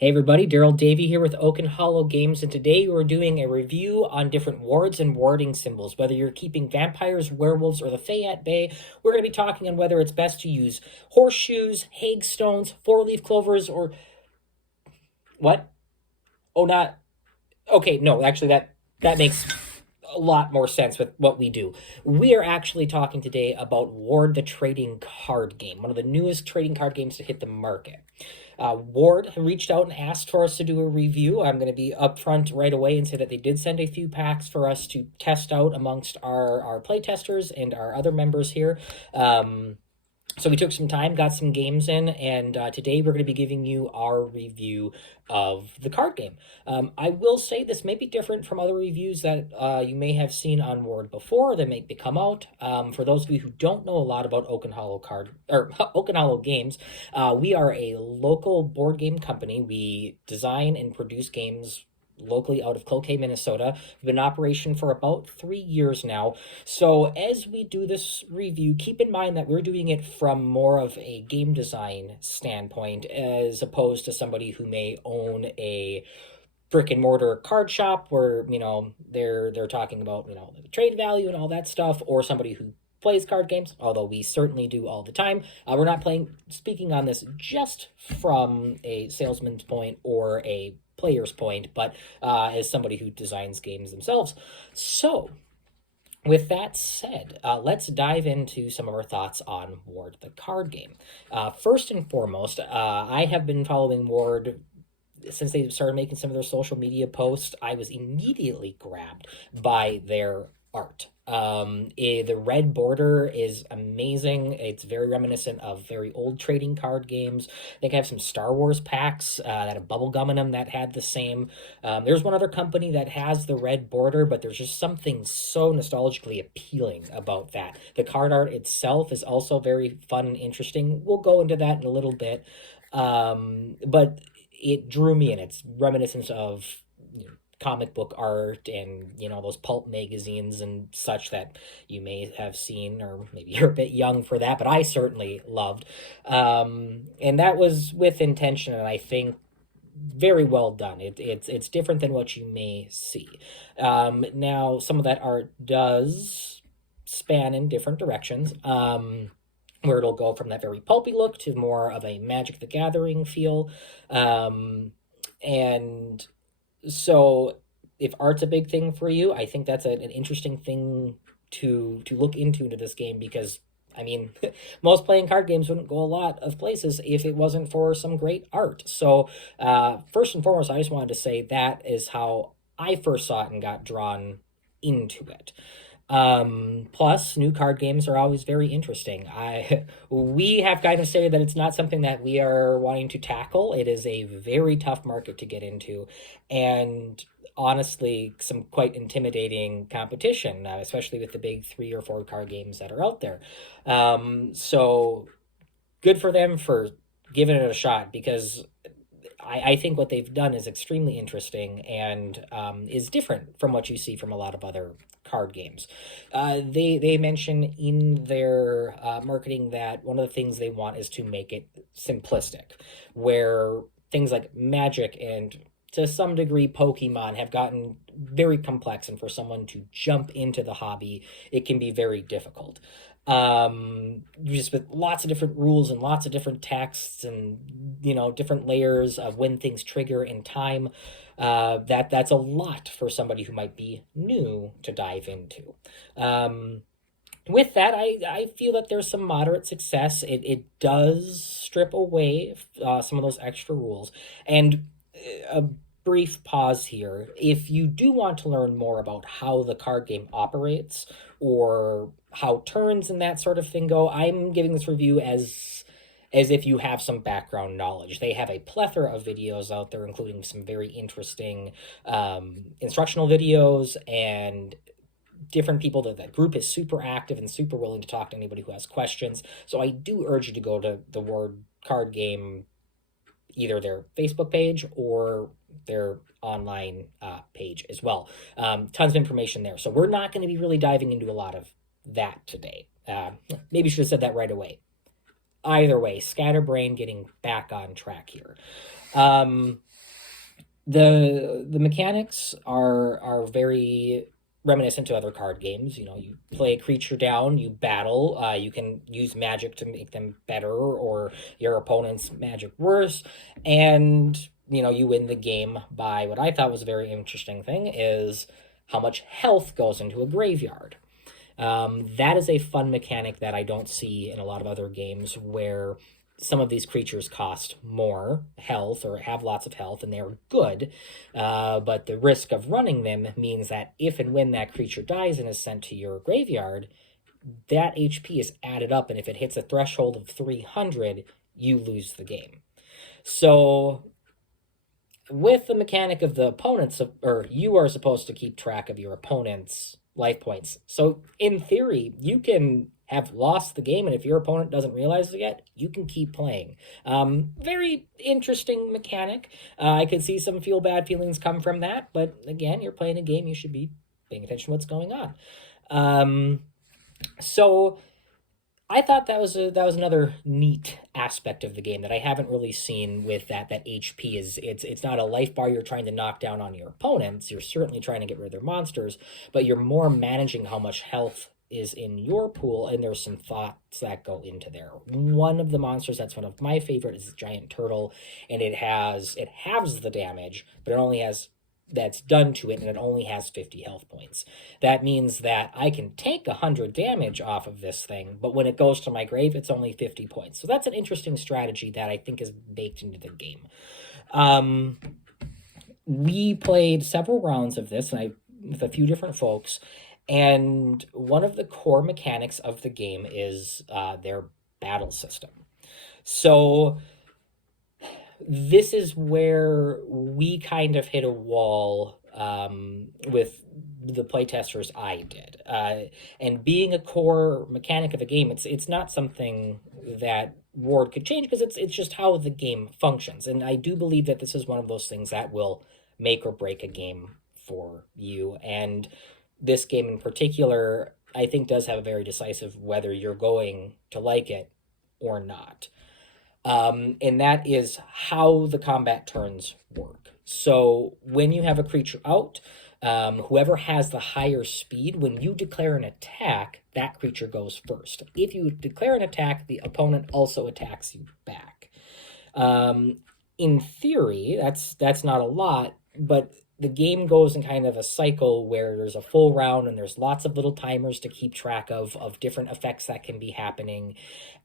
Hey everybody, Daryl Davey here with Oak and Hollow Games, and today we're doing a review on different wards and warding symbols. Whether you're keeping vampires, werewolves, or the Fae at bay, we're going to be talking on whether it's best to use horseshoes, hagestones, four-leaf clovers, or what? Oh, not okay. No, actually, that makes a lot more sense with what we do. We are actually talking today about Ward the Trading Card Game, one of the newest trading card games to hit the market. Ward reached out and asked for us to do a review. I'm going to be upfront right away and say that they did send a few packs for us to test out amongst our play testers and our other members here. So we took some time, got some games in, and today we're going to be giving you our review of the card game. I will say this may be different from other reviews that you may have seen on Ward before that may come out. For those of you who don't know a lot about Oak and Hollow Oak and Hollow Games, we are a local board game company. We design and produce games locally out of Cloquet, Minnesota. We've been in operation for about 3 years now. So as we do this review, keep in mind that we're doing it from more of a game design standpoint as opposed to somebody who may own a brick and mortar card shop where, they're talking about, the trade value and all that stuff, or somebody who plays card games, although we certainly do all the time. We're not speaking on this just from a salesman's point or a player's point, but as somebody who designs games themselves. So, with that said, let's dive into some of our thoughts on Ward the card game. First and foremost, I have been following Ward since they started making some of their social media posts. I was immediately grabbed by their art. The red border is amazing. It's very reminiscent of very old trading card games. I think I have some Star Wars packs that have bubblegum in them that had the same. There's one other company that has the red border, but there's just something so nostalgically appealing about that. The card art itself is also very fun and interesting. We'll go into that in a little bit. But it drew me in. It's reminiscent of comic book art and those pulp magazines and such that you may have seen, or maybe you're a bit young for that, but I certainly loved. And that was with intention, and I think very well done. It's different than what you may see. Now some of that art does span in different directions. Where it'll go from that very pulpy look to more of a Magic the Gathering feel. And so if art's a big thing for you, I think that's an interesting thing to look into this game, because I mean, most playing card games wouldn't go a lot of places if it wasn't for some great art. So first and foremost, I just wanted to say that is how I first saw it and got drawn into it. Plus, new card games are always very interesting. We have kind of stated that it's not something that we are wanting to tackle. It is a very tough market to get into, and honestly, some quite intimidating competition, especially with the big 3 or 4 card games that are out there. So good for them for giving it a shot, because I think what they've done is extremely interesting and is different from what you see from a lot of other card games. They mention in their marketing that one of the things they want is to make it simplistic, where things like Magic and to some degree Pokemon have gotten very complex, and for someone to jump into the hobby, it can be very difficult. Just with lots of different rules and lots of different texts and different layers of when things trigger in time. That's a lot for somebody who might be new to dive into. With that, I feel that there's some moderate success. It does strip away some of those extra rules. And a brief pause here. If you do want to learn more about how the card game operates, or how turns and that sort of thing go, I'm giving this review as if you have some background knowledge. They have a plethora of videos out there, including some very interesting instructional videos, and different people. That group is super active and super willing to talk to anybody who has questions. So I do urge you to go to the Ward card game, either their Facebook page or their online page as well. Tons of information there. So we're not going to be really diving into a lot of that today. Maybe should have said that right away. Either way, Scatterbrain getting back on track here. Um, the mechanics are very reminiscent to other card games. You know, you play a creature down, you battle. You can use magic to make them better or your opponent's magic worse, and you know you win the game by what I thought was a very interesting thing is how much health goes into a graveyard. That is a fun mechanic that I don't see in a lot of other games where some of these creatures cost more health or have lots of health and they're good. But the risk of running them means that if and when that creature dies and is sent to your graveyard, that HP is added up. And if it hits a threshold of 300, you lose the game. So with the mechanic of the opponents, or you are supposed to keep track of your opponent's life points. So in theory, you can have lost the game, and if your opponent doesn't realize it yet, you can keep playing. Very interesting mechanic. I could see some feel bad feelings come from that, but again, you're playing a game, you should be paying attention to what's going on. So I thought that was another neat aspect of the game that I haven't really seen with that HP is it's not a life bar you're trying to knock down on your opponents. You're certainly trying to get rid of their monsters, but you're more managing how much health is in your pool, and there's some thoughts that go into there. One of the monsters that's one of my favorite is the giant turtle, and it halves the damage, but it only has that's done to it, and it only has 50 health points. That means that I can take 100 damage off of this thing, but when it goes to my grave, it's only 50 points. So that's an interesting strategy that I think is baked into the game. We played several rounds of this, and with a few different folks, and one of the core mechanics of the game is their battle system. So this is where we kind of hit a wall with the playtesters I did. And being a core mechanic of a game, it's not something that Ward could change because it's just how the game functions. And I do believe that this is one of those things that will make or break a game for you. And this game in particular, I think, does have a very decisive whether you're going to like it or not. And that is how the combat turns work. So when you have a creature out, whoever has the higher speed, when you declare an attack, that creature goes first. If you declare an attack, the opponent also attacks you back. In theory, that's not a lot, but the game goes in kind of a cycle where there's a full round and there's lots of little timers to keep track of different effects that can be happening.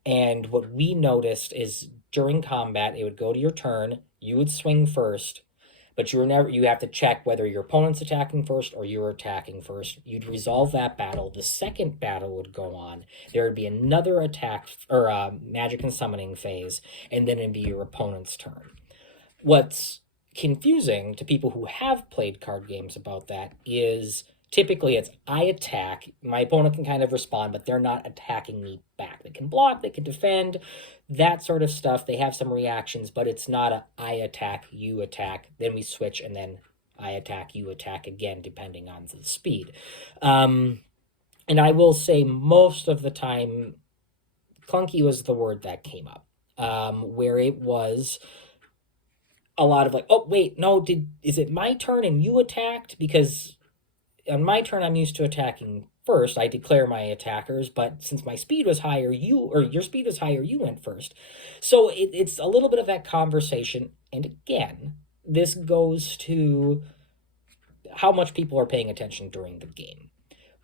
And what we noticed is during combat, it would go to your turn, you would swing first, but you have to check whether your opponent's attacking first or you're attacking first. You'd resolve that battle. The second battle would go on. There would be another attack or magic and summoning phase, and then it'd be your opponent's turn. What's confusing to people who have played card games about that is typically it's I attack, my opponent can kind of respond, but they're not attacking me back. They can block, they can defend, that sort of stuff. They have some reactions, but it's not a I attack, you attack, then we switch, and then I attack, you attack again, depending on the speed. And I will say most of the time, clunky was the word that came up, where it was a lot of like, oh, wait, no, is it my turn and you attacked? Because on my turn, I'm used to attacking first. I declare my attackers, but since my speed was higher, your speed was higher, you went first. So it's a little bit of that conversation. And again, this goes to how much people are paying attention during the game.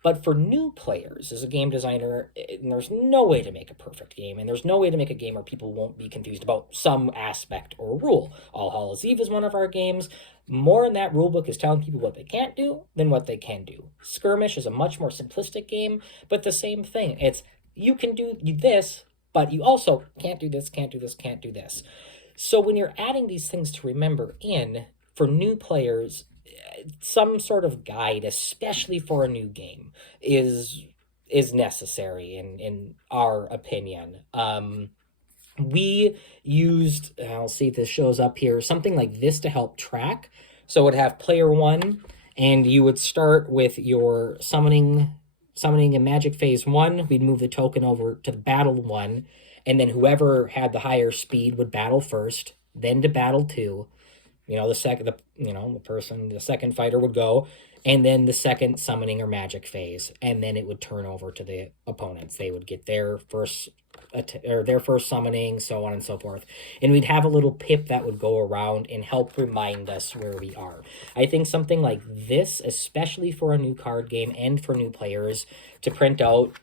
But for new players, as a game designer, there's no way to make a perfect game, and there's no way to make a game where people won't be confused about some aspect or rule. All Hallows Eve is one of our games. More in that rulebook is telling people what they can't do than what they can do. Skirmish is a much more simplistic game, but the same thing. It's, you can do this, but you also can't do this, can't do this, can't do this. So when you're adding these things to remember in, for new players, some sort of guide, especially for a new game, is necessary in our opinion. We used, I'll see if this shows up here, something like this to help track. So it would have player one, and you would start with your summoning in magic phase one. We'd move the token over to the battle one, and then whoever had the higher speed would battle first, then to battle two. The second fighter would go, and then the second summoning or magic phase, and then it would turn over to the opponents. They would get their first summoning, so on and so forth, and we'd have a little pip that would go around and help remind us where we are. I think something like this, especially for a new card game and for new players, to print out,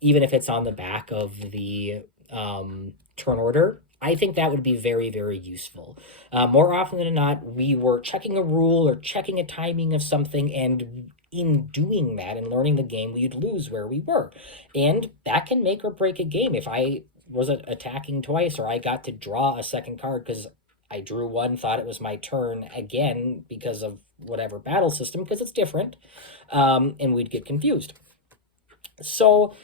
even if it's on the back of the turn order, I think that would be very, very useful. More often than not, we were checking a rule or checking a timing of something, and in doing that and learning the game, we'd lose where we were. And that can make or break a game. If I was attacking twice, or I got to draw a second card because I drew one, thought it was my turn again because of whatever battle system, because it's different, and we'd get confused. So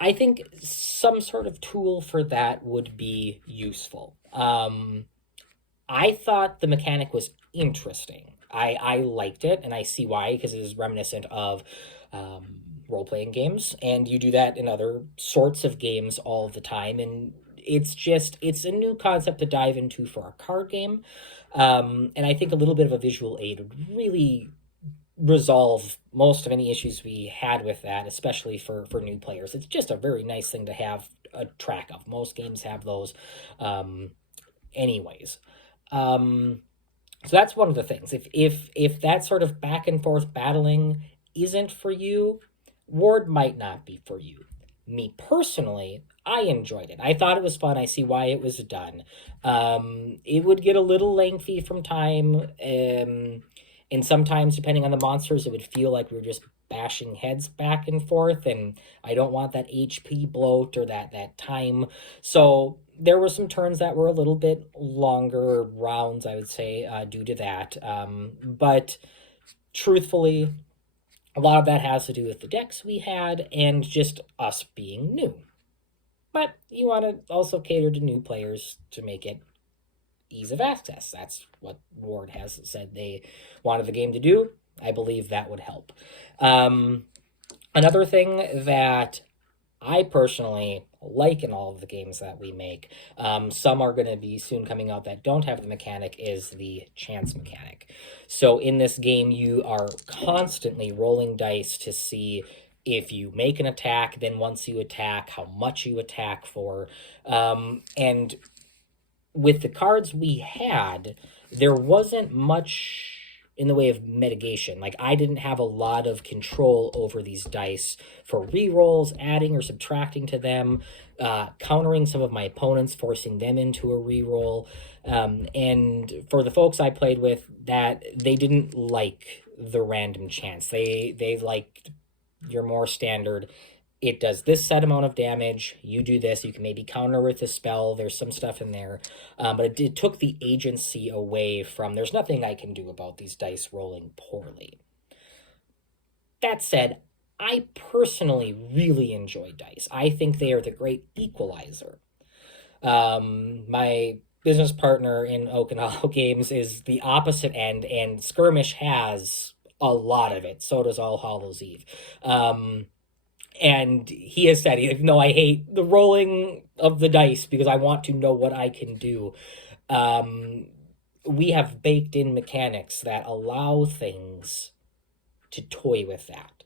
I think some sort of tool for that would be useful. I thought the mechanic was interesting. I liked it, and I see why, because it is reminiscent of role-playing games, and you do that in other sorts of games all the time, and it's a new concept to dive into for a card game, and I think a little bit of a visual aid would really resolve most of any issues we had with that, especially for new players. It's just a very nice thing to have a track of. Most games have those anyways. So that's one of the things. If that sort of back and forth battling isn't for you, Ward might not be for you. Me personally, I enjoyed it. I thought it was fun. I see why it was done. It would get a little lengthy from time, and sometimes, depending on the monsters, it would feel like we were just bashing heads back and forth, and I don't want that HP bloat or that time. So there were some turns that were a little bit longer rounds, I would say, due to that. But truthfully, a lot of that has to do with the decks we had and just us being new. But you want to also cater to new players to make it ease of access. That's what Ward has said they wanted the game to do. I believe that would help. Another thing that I personally like in all of the games that we make, some are going to be soon coming out that don't have the mechanic, is the chance mechanic. So in this game, you are constantly rolling dice to see if you make an attack, then once you attack, how much you attack for. And with the cards we had, there wasn't much in the way of mitigation. Like, I didn't have a lot of control over these dice for rerolls, adding or subtracting to them, countering some of my opponents, forcing them into a reroll. And for the folks I played with, that they didn't like the random chance. They liked your more standard, it does this set amount of damage, you do this, you can maybe counter with a spell, there's some stuff in there, but it took the agency away from, there's nothing I can do about these dice rolling poorly. That said, I personally really enjoy dice. I think they are the great equalizer. My business partner in Oak and Hollow Games is the opposite end, and Skirmish has a lot of it. So does All Hallows Eve. And he has said, no, I hate the rolling of the dice because I want to know what I can do. We have baked in mechanics that allow things to toy with that.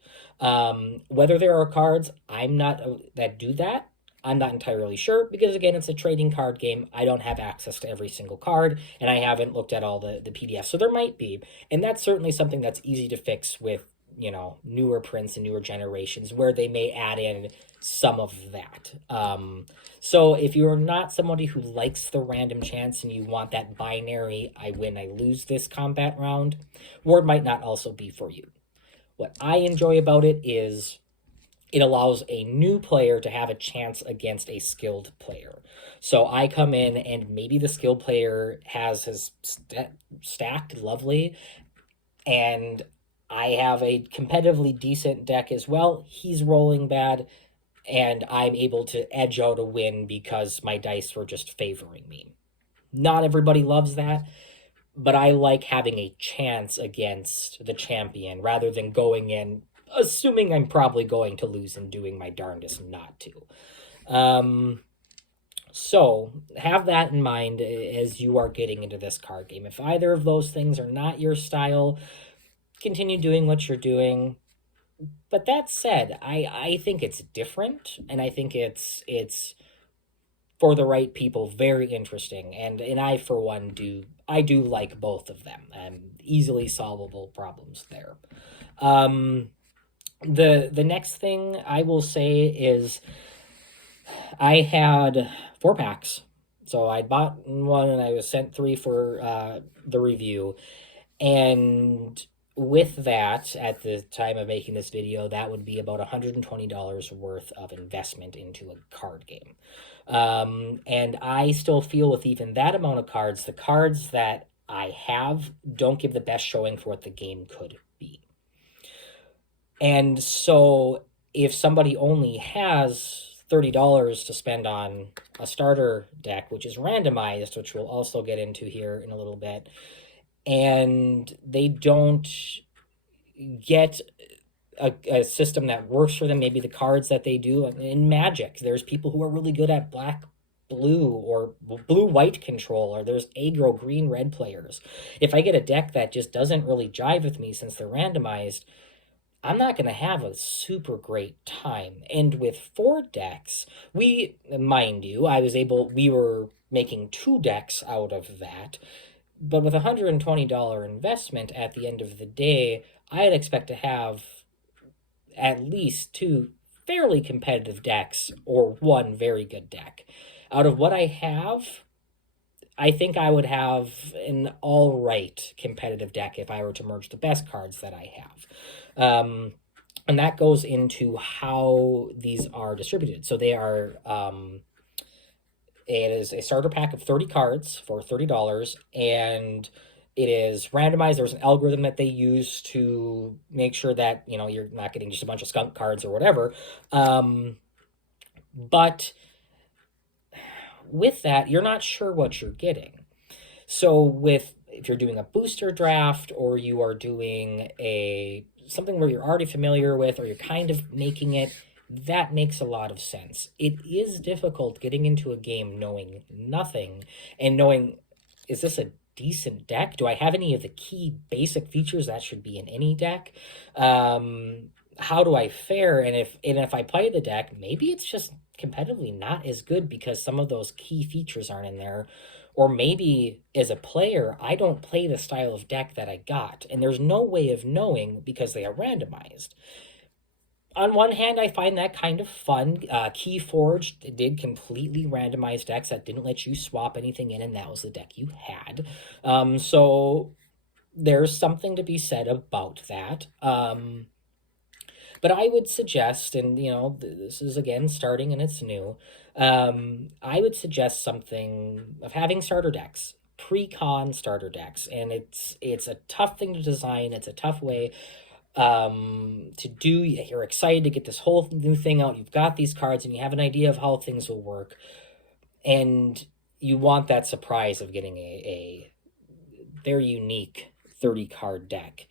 Whether there are cards that do that, I'm not entirely sure, because again, it's a trading card game. I don't have access to every single card, and I haven't looked at all the PDFs, so there might be, and that's certainly something that's easy to fix with, newer prints and newer generations, where they may add in some of that. So if you're not somebody who likes the random chance and you want that binary, I win, I lose this combat round, Ward might not also be for you. What I enjoy about it is it allows a new player to have a chance against a skilled player. So I come in and maybe the skilled player has his stacked lovely, and I have a competitively decent deck as well. He's rolling bad, and I'm able to edge out a win because my dice were just favoring me. Not everybody loves that, but I like having a chance against the champion rather than going in assuming I'm probably going to lose and doing my darndest not to. So have that in mind as you are getting into this card game. If either of those things are not your style, continue doing what you're doing. But that said, I think it's different, and I think it's for the right people very interesting. And I for one do like both of them. Easily solvable problems there. Um, the next thing I will say is I had 4 packs. So I bought one and I was sent 3 for the review. And with that, at the time of making this video, that would be about $120 worth of investment into a card game. And I still feel with even that amount of cards, the cards that I have don't give the best showing for what the game could be. And so if somebody only has $30 to spend on a starter deck, which is randomized, which we'll also get into here in a little bit, and they don't get a system that works for them, maybe the cards that they do in Magic, there's people who are really good at black blue or blue white control, or there's aggro green red players. If I get a deck that just doesn't really jive with me since they're randomized, I'm not going to have a super great time. And with 4 decks, mind you, we were making 2 decks out of that. But with a $120 investment at the end of the day, I'd expect to have at least 2 fairly competitive decks or 1 very good deck. Out of what I have, I think I would have an all right competitive deck if I were to merge the best cards that I have. And that goes into how these are distributed. So they are, it is a starter pack of 30 cards for $30, and it is randomized. There's an algorithm that they use to make sure that, you're not getting just a bunch of skunk cards or whatever. But with that, you're not sure what you're getting. So if you're doing a booster draft, or you are doing something where you're already familiar with, or you're kind of making it, that makes a lot of sense. It is difficult getting into a game knowing nothing and knowing, is this a decent deck? Do I have any of the key basic features that should be in any deck? How do I fare? And if I play the deck, maybe it's just competitively not as good because some of those key features aren't in there. Or maybe as a player, I don't play the style of deck that I got, and there's no way of knowing because they are randomized. On one hand, I find that kind of fun. Keyforge did completely randomized decks that didn't let you swap anything in, and that was the deck you had. So there's something to be said about that. But I would suggest, and this is again starting and it's new, I would suggest something of having starter decks, pre-con starter decks, and it's a tough thing to design. It's a tough way to do. You're excited to get this whole new thing out. You've got these cards and you have an idea of how things will work, and you want that surprise of getting a very unique 30 card deck.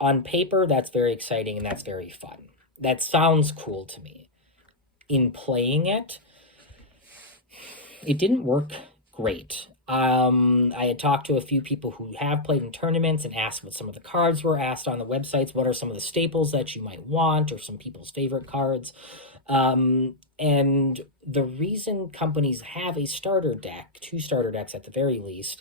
On paper, that's very exciting and that's very fun. That sounds cool to me. In playing it, it didn't work great. I had talked to a few people who have played in tournaments and asked what some of the cards were, asked on the websites what are some of the staples that you might want, or some people's favorite cards. And the reason companies have a starter deck, 2 starter decks at the very least,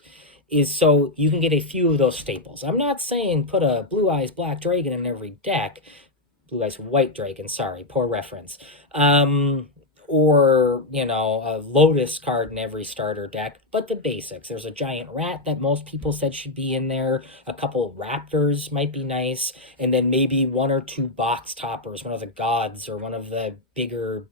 is so you can get a few of those staples. I'm not saying put a Blue Eyes Black Dragon in every deck. Blue Eyes White Dragon, sorry, poor reference. Or, a Lotus card in every starter deck, but the basics. There's a giant rat that most people said should be in there. A couple raptors might be nice. And then maybe 1 or 2 box toppers, one of the gods or one of the bigger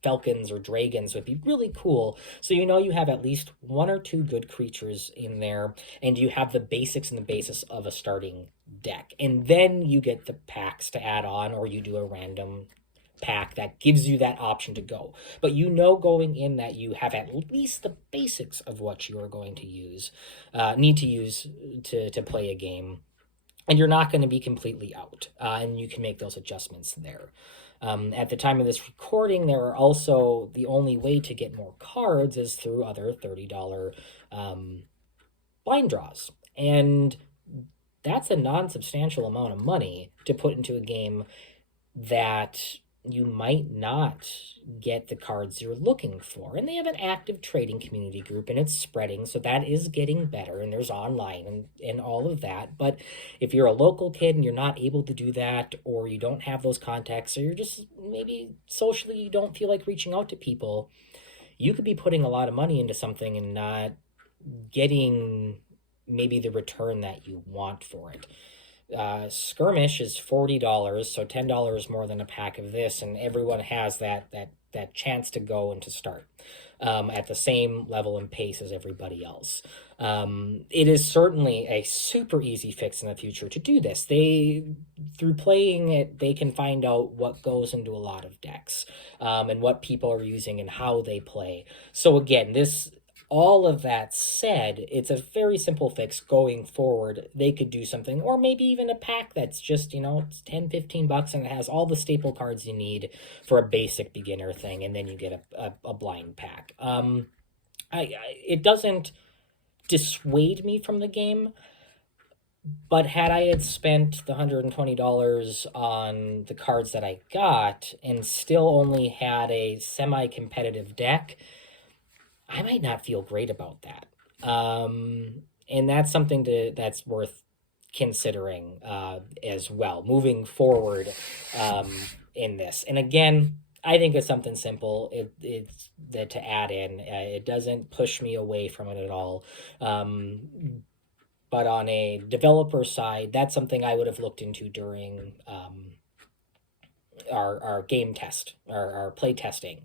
falcons or dragons would be really cool. So you have at least 1 or 2 good creatures in there, and you have the basics and the basis of a starting deck. And then you get the packs to add on, or you do a random pack that gives you that option to go. But going in that you have at least the basics of what you are going to need to use to play a game. And you're not going to be completely out, and you can make those adjustments there. At the time of this recording, there are also the only way to get more cards is through other $30 blind draws. And that's a non-substantial amount of money to put into a game that you might not get the cards you're looking for. And they have an active trading community group and it's spreading, so that is getting better, and there's online and all of that. But if you're a local kid and you're not able to do that, or you don't have those contacts, or you're just maybe socially you don't feel like reaching out to people, you could be putting a lot of money into something and not getting maybe the return that you want for it. Skirmish is $40, so $10 more than a pack of this, and everyone has that chance to go and to start at the same level and pace as everybody else. It is certainly a super easy fix in the future to do this. Through playing it, they can find out what goes into a lot of decks, and what people are using and how they play. So again, all of that said, it's a very simple fix going forward. They could do something, or maybe even a pack that's just, it's 10, $15 and it has all the staple cards you need for a basic beginner thing, and then you get a blind pack. It doesn't dissuade me from the game, but had I had spent the $120 on the cards that I got and still only had a semi-competitive deck, I might not feel great about that. And that's something that's worth considering as well, moving forward in this. And again, I think it's something simple. It's that to add in. It doesn't push me away from it at all. But on a developer side, that's something I would have looked into during our game test, our play testing.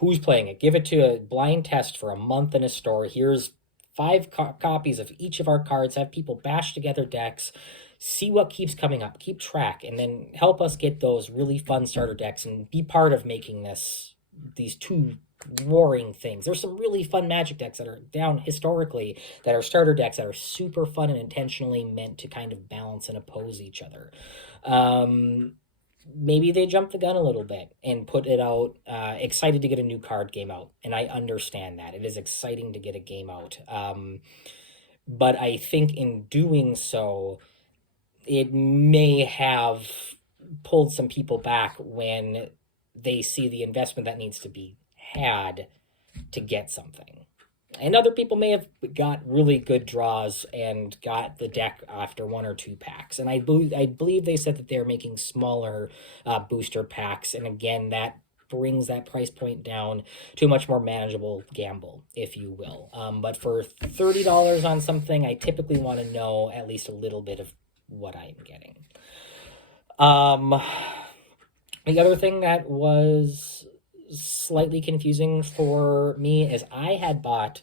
Who's playing it? Give it to a blind test for a month in a store. Here's 5 copies of each of our cards. Have people bash together decks. See what keeps coming up. Keep track. And then help us get those really fun starter decks and be part of making these two warring things. There's some really fun Magic decks that are down historically that are starter decks that are super fun and intentionally meant to kind of balance and oppose each other. Maybe they jumped the gun a little bit and put it out, excited to get a new card game out. And I understand that. It is exciting to get a game out. But I think in doing so, it may have pulled some people back when they see the investment that needs to be had to get something. And other people may have got really good draws and got the deck after 1 or 2 packs. And I believe they said that they're making smaller booster packs. And again, that brings that price point down to a much more manageable gamble, if you will. But for $30 on something, I typically want to know at least a little bit of what I'm getting. The other thing that was slightly confusing for me is I had bought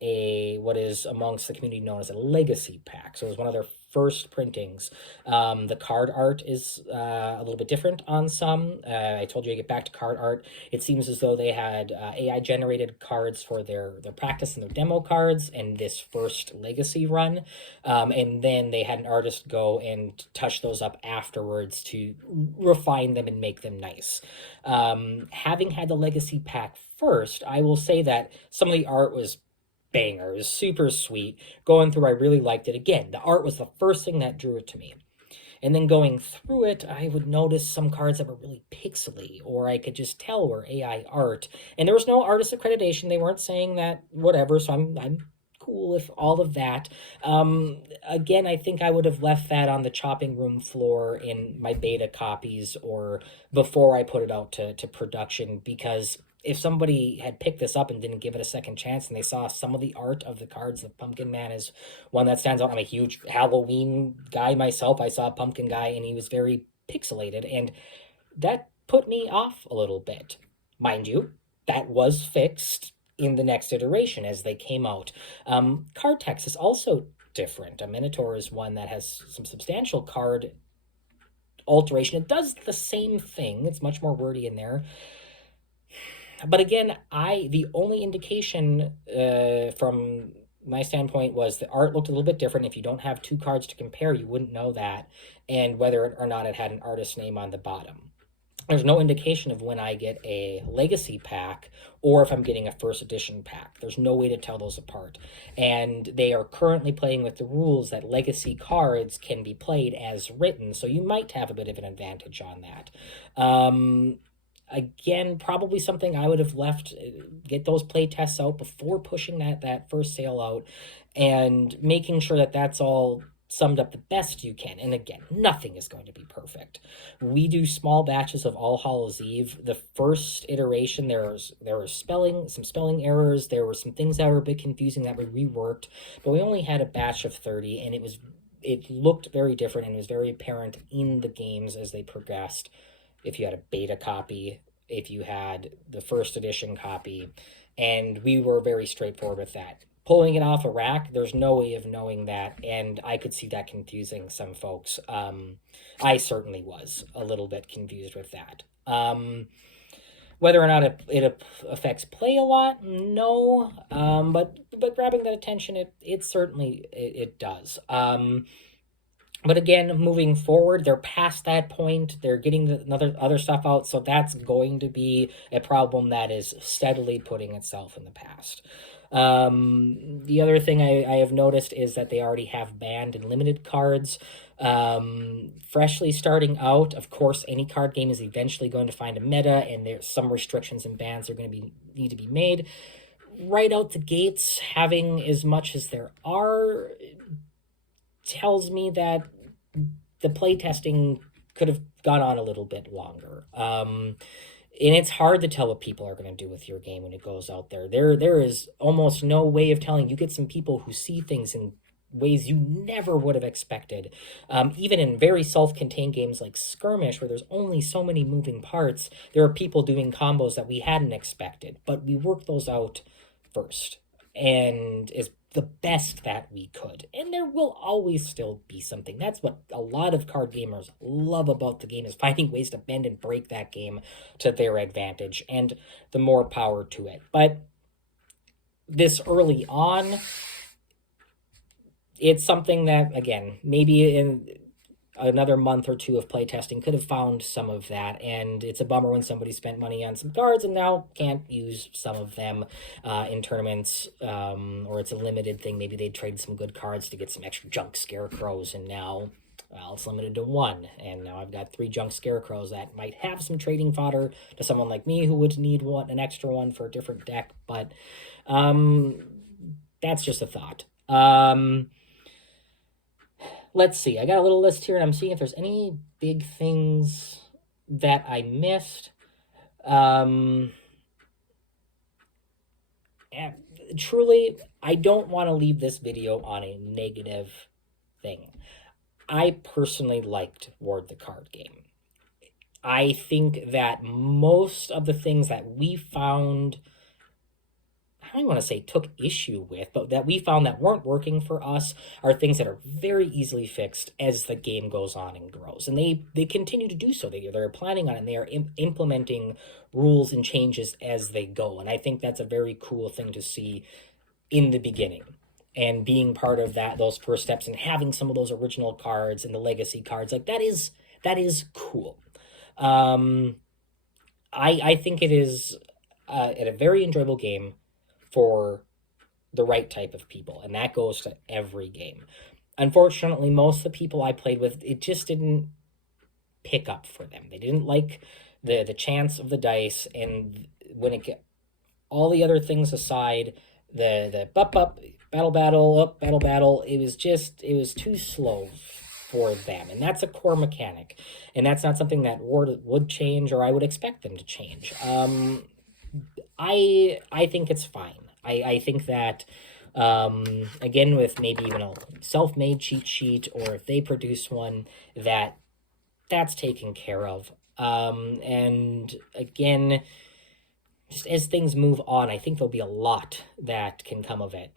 what is amongst the community known as a legacy pack. So it was one of their first printings. The card art is a little bit different on some. I told you I get back to card art. It seems as though they had AI generated cards for their practice and their demo cards in this first legacy run. And then they had an artist go and touch those up afterwards to refine them and make them nice. Having had the legacy pack first, I will say that some of the art was bangers, super sweet. Going through, I really liked it. Again, the art was the first thing that drew it to me. And then going through it, I would notice some cards that were really pixely, or I could just tell were AI art. And there was no artist accreditation. They weren't saying that whatever, so I'm cool with all of that. Again, I think I would have left that on the chopping room floor in my beta copies or before I put it out to production, because if somebody had picked this up and didn't give it a second chance and they saw some of the art of the cards, the Pumpkin Man is one that stands out. I'm a huge Halloween guy myself. I saw a pumpkin guy and he was very pixelated, and that put me off a little bit. Mind you, that was fixed in the next iteration as they came out. Card text is also different. A Minotaur is one that has some substantial card alteration. It does the same thing. It's much more wordy in there. But again, the only indication from my standpoint was the art looked a little bit different. If you don't have 2 cards to compare, you wouldn't know that, and whether or not it had an artist name on the bottom. there's no indication of when I get a legacy pack or if I'm getting a first edition pack. There's no way to tell those apart. And they are currently playing with the rules that legacy cards can be played as written, so you might have a bit of an advantage on that. Again, probably something I would have left, get those play tests out before pushing that first sale out, and making sure that that's all summed up the best you can. And again, nothing is going to be perfect. We do small batches of All Hallows Eve. The first iteration, there was some spelling errors. There were some things that were a bit confusing that we reworked, but we only had a batch of 30, and it looked very different and was very apparent in the games as they progressed. If you had a beta copy, if you had the first edition copy, and we were very straightforward with that. Pulling it off a rack, there's no way of knowing that, and I could see that confusing some folks. I certainly was a little bit confused with that. Whether or not it affects play a lot, no. But grabbing that attention, it certainly does. But again, moving forward, they're past that point. They're getting the other stuff out, so that's going to be a problem that is steadily putting itself in the past. The other thing I have noticed is that they already have banned and limited cards. Freshly starting out, of course, any card game is eventually going to find a meta, and there's some restrictions and bans are going to need to be made. Right out the gates, having as much as there are tells me that the playtesting could have gone on a little bit longer. And it's hard to tell what people are going to do with your game when it goes out there. There is almost no way of telling. You get some people who see things in ways you never would have expected. Even in very self-contained games like Skirmish, where there's only so many moving parts, there are people doing combos that we hadn't expected, but we worked those out first, and is the best that we could. And there will always still be something. That's what a lot of card gamers love about the game, is finding ways to bend and break that game to their advantage, and the more power to it. But this early on, it's something that, again, maybe in another month or two of playtesting could have found some of that, and it's a bummer when somebody spent money on some cards and now can't use some of them in tournaments, or it's a limited thing. Maybe they traded some good cards to get some extra junk scarecrows, and now, well, it's limited to one, and now I've got 3 junk scarecrows that might have some trading fodder to someone like me who would need an extra one for a different deck, but that's just a thought. Let's see. I got a little list here, and I'm seeing if there's any big things that I missed. Truly, I don't want to leave this video on a negative thing. I personally liked Ward the Card Game. I think that most of the things that we found, I don't even want to say took issue with, but that we found that weren't working for us, are things that are very easily fixed as the game goes on and grows. And they continue to do so. They're planning on it, and they are implementing rules and changes as they go. And I think that's a very cool thing to see in the beginning. And being part of those first steps, and having some of those original cards and the legacy cards, like that is cool. I think it is a very enjoyable game for the right type of people, and that goes to every game. Unfortunately, most of the people I played with, it just didn't pick up for them. They didn't like the chance of the dice, and when it get all the other things aside, the up battle, it was too slow for them, and that's a core mechanic, and that's not something that Ward would change, or I would expect them to change. I think it's fine. I think that, again, with maybe even a self-made cheat sheet, or if they produce one, that's taken care of. And again, just as things move on, I think there'll be a lot that can come of it.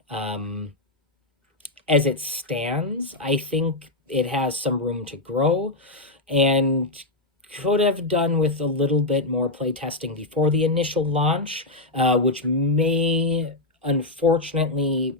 As it stands, I think it has some room to grow, and could have done with a little bit more playtesting before the initial launch, which may unfortunately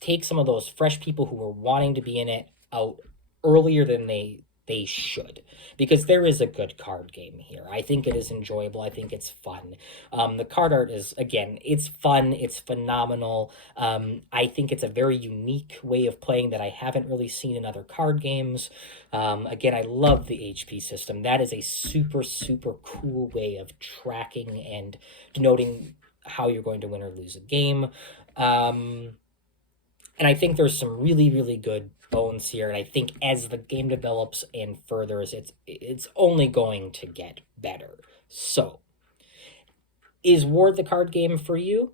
take some of those fresh people who were wanting to be in it out earlier than they they should, because there is a good card game here. I think it is enjoyable. I think it's fun. The card art is, again, it's fun. It's phenomenal. I think it's a very unique way of playing that I haven't really seen in other card games. Again, I love the HP system. That is a super, super cool way of tracking and denoting how you're going to win or lose a game. And I think there's some really, really good bones here. And I think as the game develops and furthers, it's only going to get better. So, is Ward the card game for you?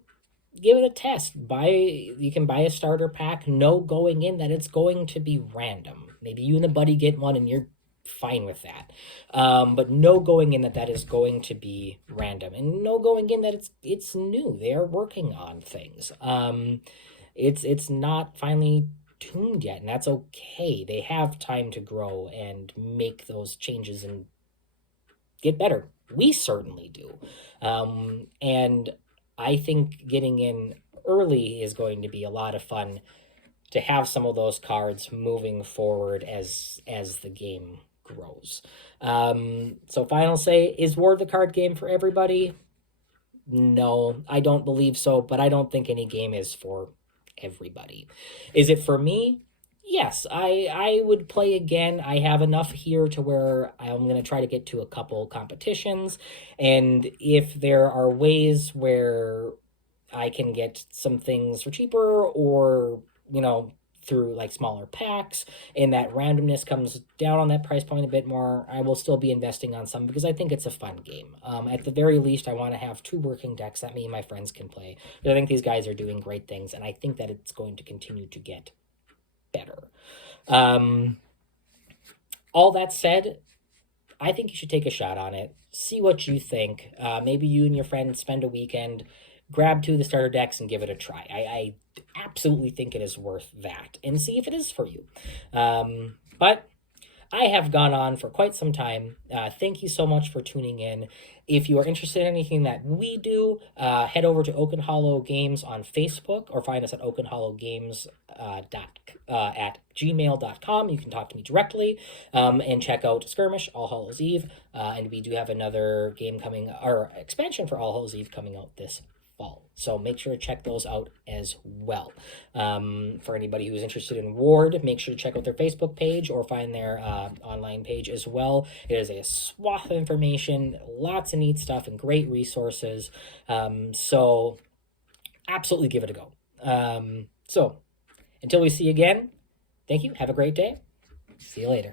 Give it a test. You can buy a starter pack, know going in that it's going to be random. Maybe you and the buddy get one and you're fine with that. But know going in that is going to be random, and know going in that it's new. They are working on things. It's not finally tuned yet, and that's okay. They have time to grow and make those changes and get better. We certainly do. And I think getting in early is going to be a lot of fun to have some of those cards moving forward as the game grows. So final say, is War the card game for everybody? No, I don't believe so, but I don't think any game is for everybody. Is it for me? Yes, I would play again. I have enough here to where I'm going to try to get to a couple competitions. And if there are ways where I can get some things for cheaper, or, through like smaller packs, and that randomness comes down on that price point a bit more, I will still be investing on some, because I think it's a fun game. At the very least, I want to have 2 working decks that me and my friends can play. But I think these guys are doing great things, and I think that it's going to continue to get better. All that said, I think you should take a shot on it. See what you think. Maybe you and your friends spend a weekend, grab 2 of the starter decks and give it a try. I absolutely think it is worth that, and see if it is for you. But I have gone on for quite some time. Thank you so much for tuning in. If you are interested in anything that we do, head over to Oak and Hollow Games on Facebook, or find us at oakandhollowgames at gmail.com. You can talk to me directly, and check out Skirmish, All Hallows Eve. And we do have another game coming, or expansion for All Hallows Eve coming out this fall. So make sure to check those out as well. For anybody who's interested in Ward, make sure to check out their Facebook page or find their online page as well. It is a swath of information, lots of neat stuff, and great resources. So absolutely give it a go. So until we see you again, thank you. Have a great day. See you later.